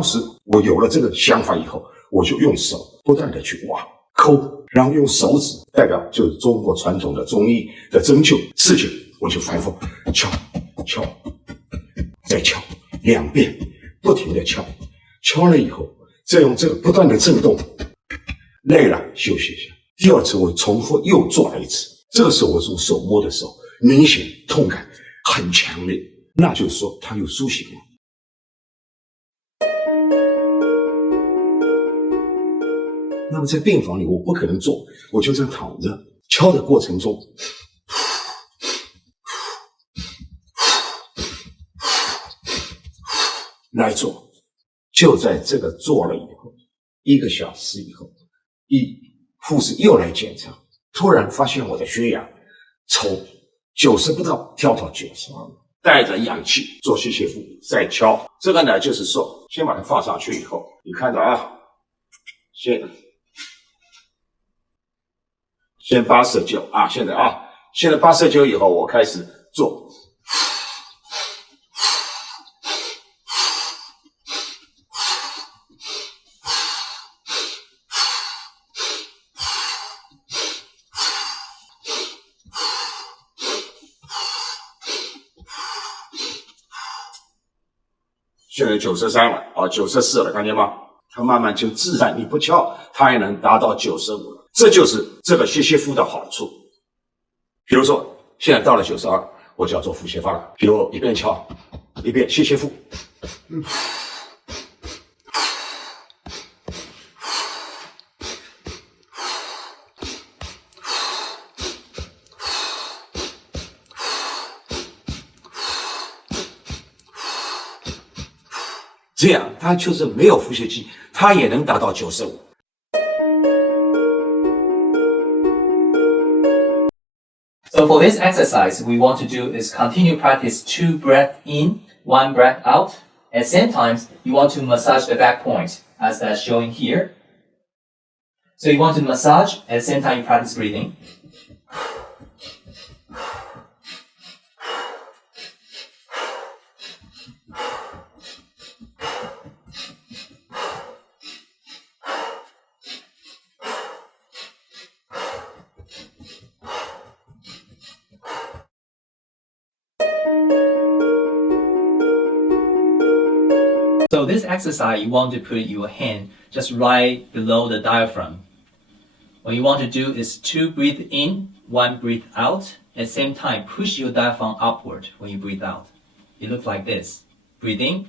当时我有了这个想法以后，我就用手不断的去挖、抠，然后用手指，代表就是中国传统的中医的针灸、刺灸，我就反复敲、敲、再敲2遍，不停的敲，敲了以后，再用这个不断的震动，累了休息一下。第二次我重复又做了一次，这个时候我用手摸的时候，明显痛感很强烈，那就是说它有苏醒了。那么在病房里我不可能做，我就这样躺着，敲的过程中来做。就在这个做了以后，1个小时以后，护士又来检查，突然发现我的血氧从90不到跳到92，带着氧气做吸血腹再敲。这个呢就是说先把它放上去以后，你看着啊，先89啊，现在89以后我开始做。现在93了啊，94了，看见吗？它慢慢就自然，你不敲，它也能达到95了。这就是这个吸血腹的好处。比如说，现在到了92，我就要做腹斜法了。比如一边敲，一边吸血腹。这样，它就是没有腹斜肌，它也能达到95。So for this exercise, we want to do is continue practice 2 breath in, 1 breath out. At the same time, you want to massage the back point, as that's showing here. So you want to massage, at the same time you practice breathing. So this exercise, you want to put your hand just right below the diaphragm. What you want to do is 2 breathe in, 1 breathe out. At the same time, push your diaphragm upward when you breathe out. It looks like this. Breathe in.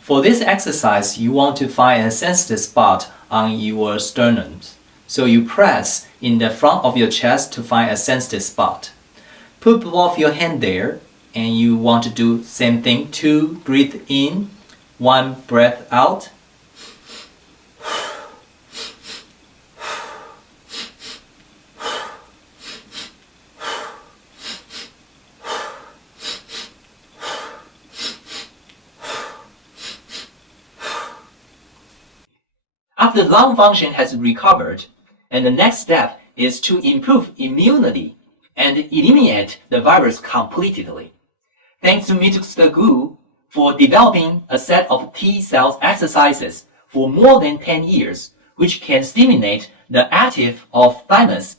For this exercise, you want to find a sensitive spot on your sternum. So you press in the front of your chest to find a sensitive spot. Put both your hand there, and you want to do same thing. 2 breathe in, 1 breath out. After the lung function has recovered, and the next step is to improve immunity and eliminate the virus completely. Thanks to Mr. Gu for developing a set of T cells exercises for more than 10 years, which can stimulate the active of thymus,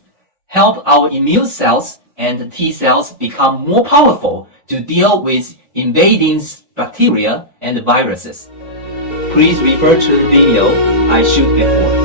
help our immune cells and T cells become more powerful to deal with invading bacteria and viruses. Please refer to the video I showed before.